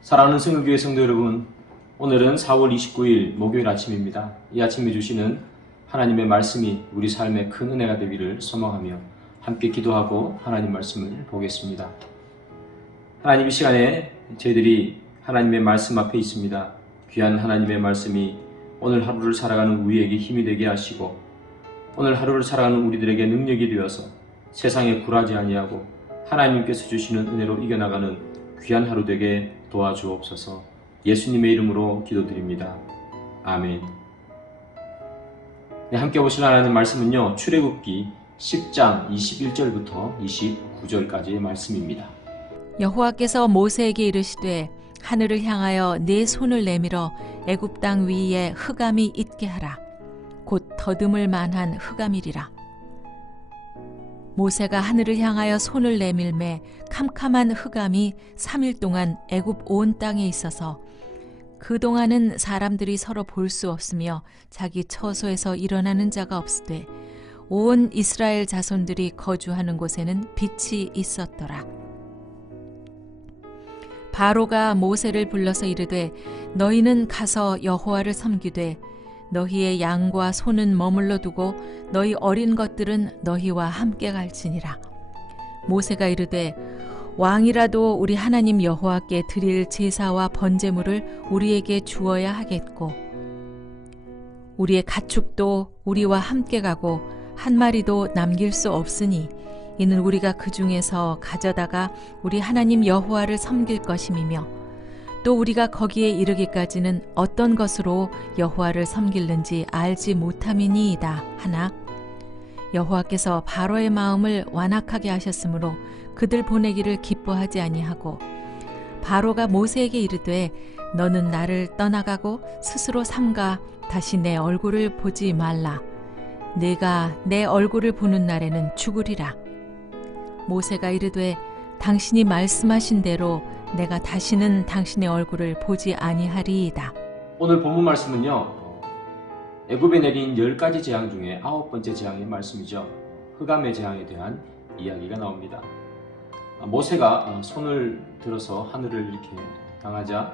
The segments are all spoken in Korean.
사랑하는 성교회 성도 여러분, 오늘은 4월 29일 목요일 아침입니다. 이 아침에 주시는 하나님의 말씀이 우리 삶에 큰 은혜가 되기를 소망하며 함께 기도하고 하나님 말씀을 보겠습니다. 하나님, 이 시간에 저희들이 하나님의 말씀 앞에 있습니다. 귀한 하나님의 말씀이 오늘 하루를 살아가는 우리에게 힘이 되게 하시고 오늘 하루를 살아가는 우리들에게 능력이 되어서 세상에 굴하지 아니하고 하나님께서 주시는 은혜로 이겨나가는 귀한 하루 되게 도와주옵소서. 예수님의 이름으로 기도드립니다. 아멘. 네, 함께 보실 하나님 말씀은요, 출애굽기 10장 21절부터 29절까지의 말씀입니다. 여호와께서 모세에게 이르시되 하늘을 향하여 네 손을 내밀어 애굽 땅 위에 흑암이 있게 하라. 곧 더듬을 만한 흑암이리라. 모세가 하늘을 향하여 손을 내밀매 캄캄한 흑암이 3일 동안 애굽 온 땅에 있어서 그동안은 사람들이 서로 볼 수 없으며 자기 처소에서 일어나는 자가 없으되 온 이스라엘 자손들이 거주하는 곳에는 빛이 있었더라. 바로가 모세를 불러서 이르되 너희는 가서 여호와를 섬기되 너희의 양과 소는 머물러 두고 너희 어린 것들은 너희와 함께 갈지니라. 모세가 이르되 왕이라도 우리 하나님 여호와께 드릴 제사와 번제물을 우리에게 주어야 하겠고 우리의 가축도 우리와 함께 가고 한 마리도 남길 수 없으니 이는 우리가 그 중에서 가져다가 우리 하나님 여호와를 섬길 것임이며 또 우리가 거기에 이르기까지는 어떤 것으로 여호와를 섬길는지 알지 못함이니이다 하나 여호와께서 바로의 마음을 완악하게 하셨으므로 그들 보내기를 기뻐하지 아니하고 바로가 모세에게 이르되 너는 나를 떠나가고 스스로 삼가 다시 내 얼굴을 보지 말라. 내가 내 얼굴을 보는 날에는 죽으리라. 모세가 이르되 당신이 말씀하신 대로 내가 다시는 당신의 얼굴을 보지 아니하리이다. 오늘 본문 말씀은요, 애굽에 내린 10가지 재앙 중에 9번째 재앙의 말씀이죠. 흑암의 재앙에 대한 이야기가 나옵니다. 모세가 손을 들어서 하늘을 이렇게 향하자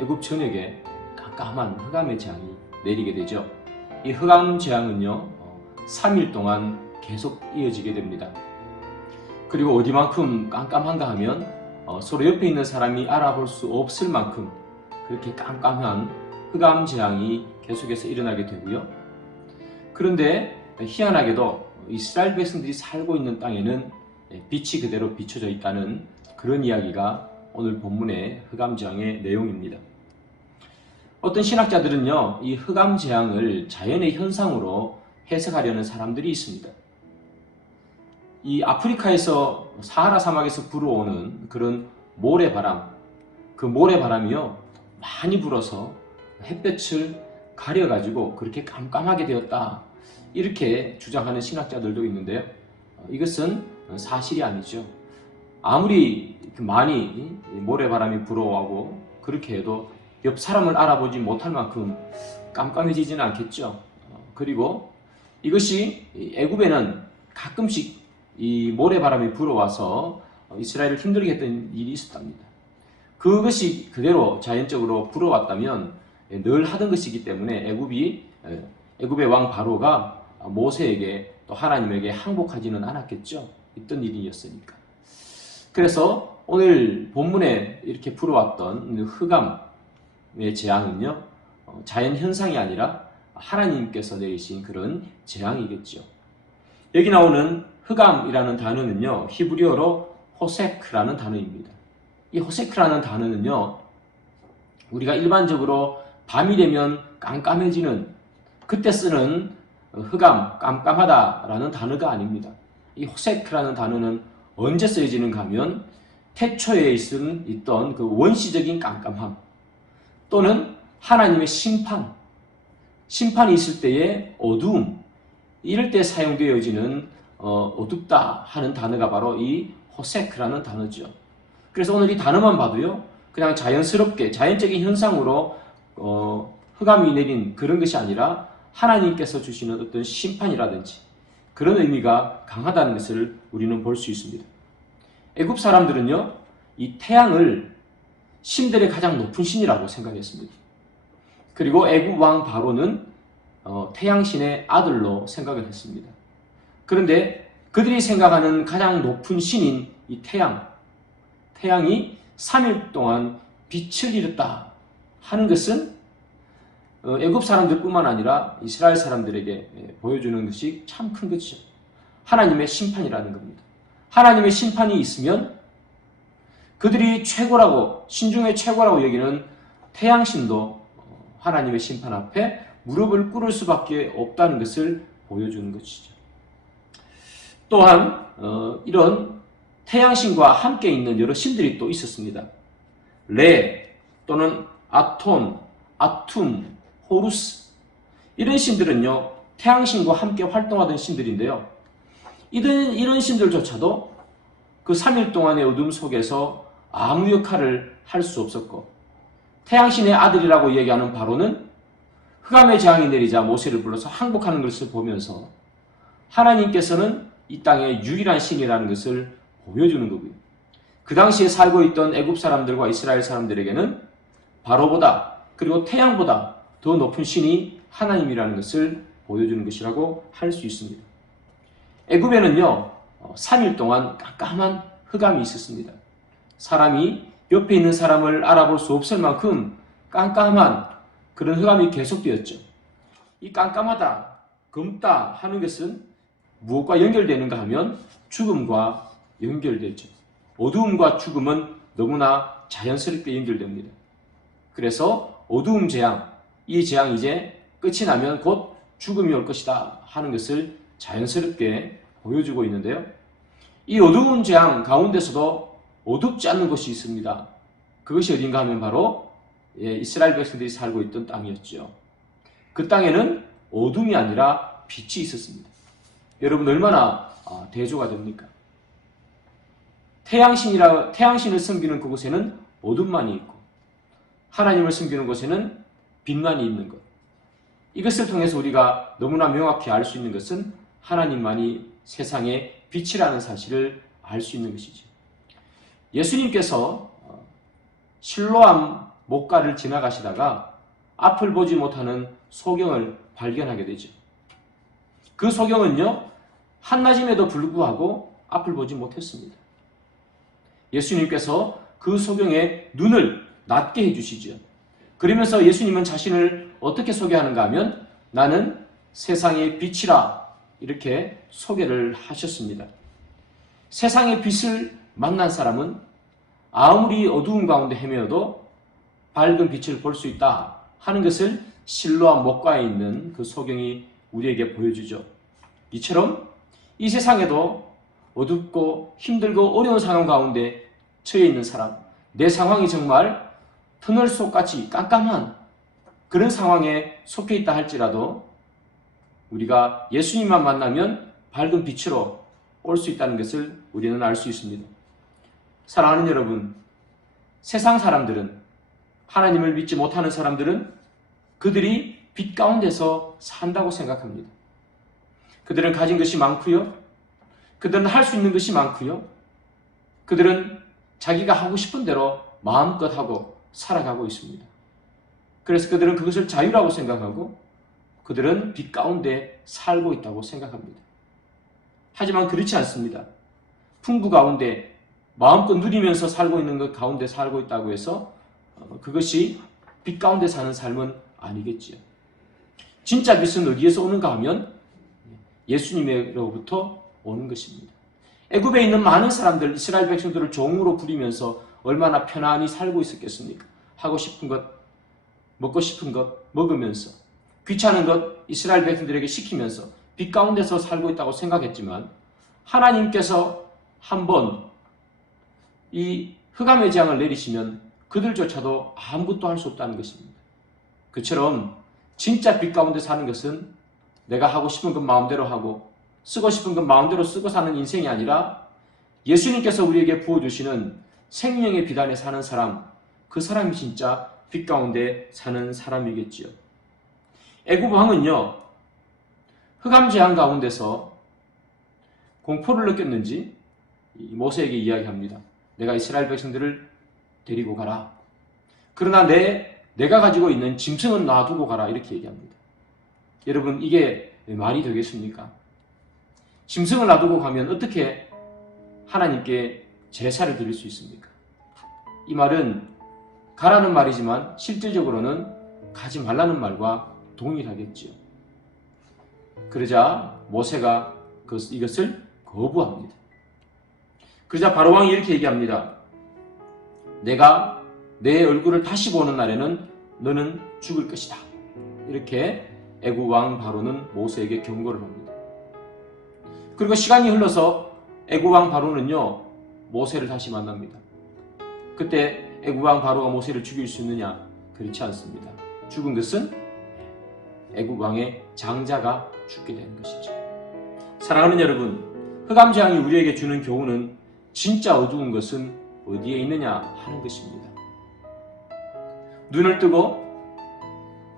애굽 전역에 깜깜한 흑암의 재앙이 내리게 되죠. 이 흑암 재앙은요, 3일 동안 계속 이어지게 됩니다. 그리고 어디만큼 깜깜한가 하면 서로 옆에 있는 사람이 알아볼 수 없을 만큼 그렇게 깜깜한 흑암 재앙이 계속해서 일어나게 되고요. 그런데 희한하게도 이스라엘 백성들이 살고 있는 땅에는 빛이 그대로 비춰져 있다는 그런 이야기가 오늘 본문의 흑암 재앙의 내용입니다. 어떤 신학자들은요, 이 흑암 재앙을 자연의 현상으로 해석하려는 사람들이 있습니다. 이 아프리카에서 사하라 사막에서 불어오는 그런 모래바람, 그 모래바람이요 많이 불어서 햇볕을 가려가지고 그렇게 깜깜하게 되었다, 이렇게 주장하는 신학자들도 있는데요, 이것은 사실이 아니죠. 아무리 많이 모래바람이 불어오고 그렇게 해도 옆 사람을 알아보지 못할 만큼 깜깜해지지는 않겠죠. 그리고 이것이 애굽에는 가끔씩 이 모래바람이 불어와서 이스라엘을 힘들게 했던 일이 있었답니다. 그것이 그대로 자연적으로 불어왔다면 늘 하던 것이기 때문에 애굽의 왕 바로가 모세에게 또 하나님에게 항복하지는 않았겠죠. 있던 일이었으니까. 그래서 오늘 본문에 이렇게 불어왔던 흑암의 재앙은요, 자연 현상이 아니라 하나님께서 내리신 그런 재앙이겠죠. 여기 나오는 흑암이라는 단어는요, 히브리어로 호세크라는 단어입니다. 이 호세크라는 단어는요, 우리가 일반적으로 밤이 되면 깜깜해지는 그때 쓰는 흑암, 깜깜하다라는 단어가 아닙니다. 이 호세크라는 단어는 언제 쓰여지는가 하면 태초에 있던 그 원시적인 깜깜함 또는 하나님의 심판이 있을 때의 어두움, 이럴 때 사용되어지는 어둡다 하는 단어가 바로 이 호세크라는 단어죠. 그래서 오늘 이 단어만 봐도요, 그냥 자연스럽게 자연적인 현상으로 흑암이 내린 그런 것이 아니라 하나님께서 주시는 어떤 심판이라든지 그런 의미가 강하다는 것을 우리는 볼 수 있습니다. 애굽 사람들은요, 이 태양을 신들의 가장 높은 신이라고 생각했습니다. 그리고 애굽 왕 바로는 태양신의 아들로 생각을 했습니다. 그런데 그들이 생각하는 가장 높은 신인 이 태양이 3일 동안 빛을 잃었다 하는 것은 애굽 사람들뿐만 아니라 이스라엘 사람들에게 보여주는 것이 참 큰 것이죠. 하나님의 심판이라는 겁니다. 하나님의 심판이 있으면 그들이 최고라고, 신중의 최고라고 여기는 태양신도 하나님의 심판 앞에 무릎을 꿇을 수밖에 없다는 것을 보여주는 것이죠. 또한 이런 태양신과 함께 있는 여러 신들이 또 있었습니다. 레 또는 아톤, 아툼, 호루스, 이런 신들은요 태양신과 함께 활동하던 신들인데요, 이런 신들조차도 그 3일 동안의 어둠 속에서 아무 역할을 할 수 없었고, 태양신의 아들이라고 얘기하는 바로는 흑암의 재앙이 내리자 모세를 불러서 항복하는 것을 보면서 하나님께서는 이 땅의 유일한 신이라는 것을 보여주는 거고요. 그 당시에 살고 있던 애굽 사람들과 이스라엘 사람들에게는 바로보다, 그리고 태양보다 더 높은 신이 하나님이라는 것을 보여주는 것이라고 할 수 있습니다. 애굽에는요 3일 동안 깜깜한 흑암이 있었습니다. 사람이 옆에 있는 사람을 알아볼 수 없을 만큼 깜깜한 그런 흑암이 계속되었죠. 이 깜깜하다, 검다 하는 것은 무엇과 연결되는가 하면 죽음과 연결되죠. 어두움과 죽음은 너무나 자연스럽게 연결됩니다. 그래서 어두움 재앙, 이 재앙이 이제 끝이 나면 곧 죽음이 올 것이다 하는 것을 자연스럽게 보여주고 있는데요, 이 어두운 재앙 가운데서도 어둡지 않는 곳이 있습니다. 그것이 어딘가 하면 바로 이스라엘 백성들이 살고 있던 땅이었죠. 그 땅에는 어둠이 아니라 빛이 있었습니다. 여러분 얼마나 대조가 됩니까? 태양신을 섬기는 그곳에는 어둠만이 있고, 하나님을 섬기는 곳에는 빛만이 있는 것. 이것을 통해서 우리가 너무나 명확히 알 수 있는 것은 하나님만이 세상의 빛이라는 사실을 알 수 있는 것이죠. 예수님께서 실로암 목가를 지나가시다가 앞을 보지 못하는 소경을 발견하게 되죠. 그 소경은요 한낮임에도 불구하고 앞을 보지 못했습니다. 예수님께서 그 소경의 눈을 낮게 해주시죠. 그러면서 예수님은 자신을 어떻게 소개하는가 하면 나는 세상의 빛이라 이렇게 소개를 하셨습니다. 세상의 빛을 만난 사람은 아무리 어두운 가운데 헤매어도 밝은 빛을 볼 수 있다 하는 것을 실로암 목가에 있는 그 소경이 우리에게 보여주죠. 이처럼 이 세상에도 어둡고 힘들고 어려운 상황 가운데 처해 있는 사람, 내 상황이 정말 터널 속같이 깜깜한 그런 상황에 속해 있다 할지라도 우리가 예수님만 만나면 밝은 빛으로 올 수 있다는 것을 우리는 알 수 있습니다. 사랑하는 여러분, 세상 사람들은, 하나님을 믿지 못하는 사람들은 그들이 빛 가운데서 산다고 생각합니다. 그들은 가진 것이 많고요, 그들은 할 수 있는 것이 많고요, 그들은 자기가 하고 싶은 대로 마음껏 하고 살아가고 있습니다. 그래서 그들은 그것을 자유라고 생각하고 그들은 빛 가운데 살고 있다고 생각합니다. 하지만 그렇지 않습니다. 풍부 가운데 마음껏 누리면서 살고 있는 것 가운데 살고 있다고 해서 그것이 빛 가운데 사는 삶은 아니겠지요. 진짜 빛은 어디에서 오는가 하면 예수님으로부터 오는 것입니다. 애굽에 있는 많은 사람들, 이스라엘 백성들을 종으로 부리면서 얼마나 편안히 살고 있었겠습니까? 하고 싶은 것, 먹고 싶은 것 먹으면서, 귀찮은 것 이스라엘 백성들에게 시키면서 빛 가운데서 살고 있다고 생각했지만 하나님께서 한번 이 흑암의 재앙을 내리시면 그들조차도 아무것도 할 수 없다는 것입니다. 그처럼 진짜 빛 가운데 사는 것은 내가 하고 싶은 것 마음대로 하고 쓰고 싶은 것 마음대로 쓰고 사는 인생이 아니라 예수님께서 우리에게 부어주시는 생명의 빛 안에 사는 사람, 그 사람이 진짜 빛 가운데 사는 사람이겠지요. 애굽 왕은요 흑암 재앙 가운데서 공포를 느꼈는지 모세에게 이야기합니다. 내가 이스라엘 백성들을 데리고 가라. 그러나 내가 가지고 있는 짐승은 놔두고 가라 이렇게 얘기합니다. 여러분 이게 말이 되겠습니까? 짐승을 놔두고 가면 어떻게 하나님께 제사를 드릴 수 있습니까? 이 말은 가라는 말이지만 실질적으로는 가지 말라는 말과 동일하겠죠. 그러자 모세가 이것을 거부합니다. 그러자 바로왕이 이렇게 얘기합니다. 내가 내 얼굴을 다시 보는 날에는 너는 죽을 것이다. 이렇게 애굽 왕 바로는 모세에게 경고를 합니다. 그리고 시간이 흘러서 애굽 왕 바로는요 모세를 다시 만납니다. 그때 애굽 왕 바로가 모세를 죽일 수 있느냐? 그렇지 않습니다. 죽은 것은 애굽 왕의 장자가 죽게 되는 것이죠. 사랑하는 여러분, 흑암재앙이 우리에게 주는 교훈은 진짜 어두운 것은 어디에 있느냐 하는 것입니다. 눈을 뜨고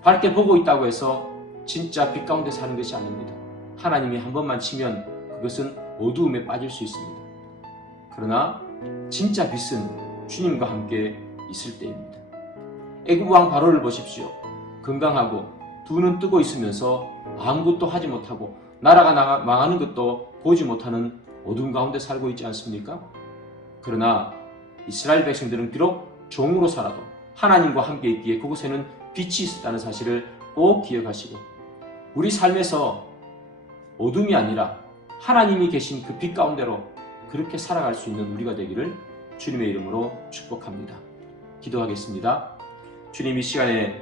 밝게 보고 있다고 해서 진짜 빛 가운데 사는 것이 아닙니다. 하나님이 한 번만 치면 그것은 어두움에 빠질 수 있습니다. 그러나 진짜 빛은 주님과 함께 있을 때입니다. 애굽 왕 바로를 보십시오. 건강하고 두 눈 뜨고 있으면서 아무것도 하지 못하고 나라가 망하는 것도 보지 못하는 어둠 가운데 살고 있지 않습니까? 그러나 이스라엘 백성들은 비록 종으로 살아도 하나님과 함께 있기에 그곳에는 빛이 있었다는 사실을 꼭 기억하시고 우리 삶에서 어둠이 아니라 하나님이 계신 그 빛 가운데로 그렇게 살아갈 수 있는 우리가 되기를 주님의 이름으로 축복합니다. 기도하겠습니다. 주님, 이 시간에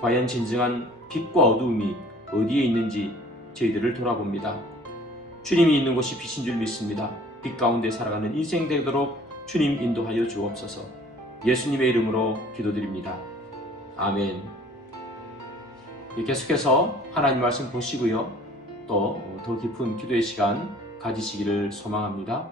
과연 진정한 빛과 어두움이 어디에 있는지 저희들을 돌아봅니다. 주님이 있는 곳이 빛인 줄 믿습니다. 빛 가운데 살아가는 인생 되도록 주님 인도하여 주옵소서. 예수님의 이름으로 기도드립니다. 아멘. 계속해서 하나님 말씀 보시고요. 또 더 깊은 기도의 시간 가지시기를 소망합니다.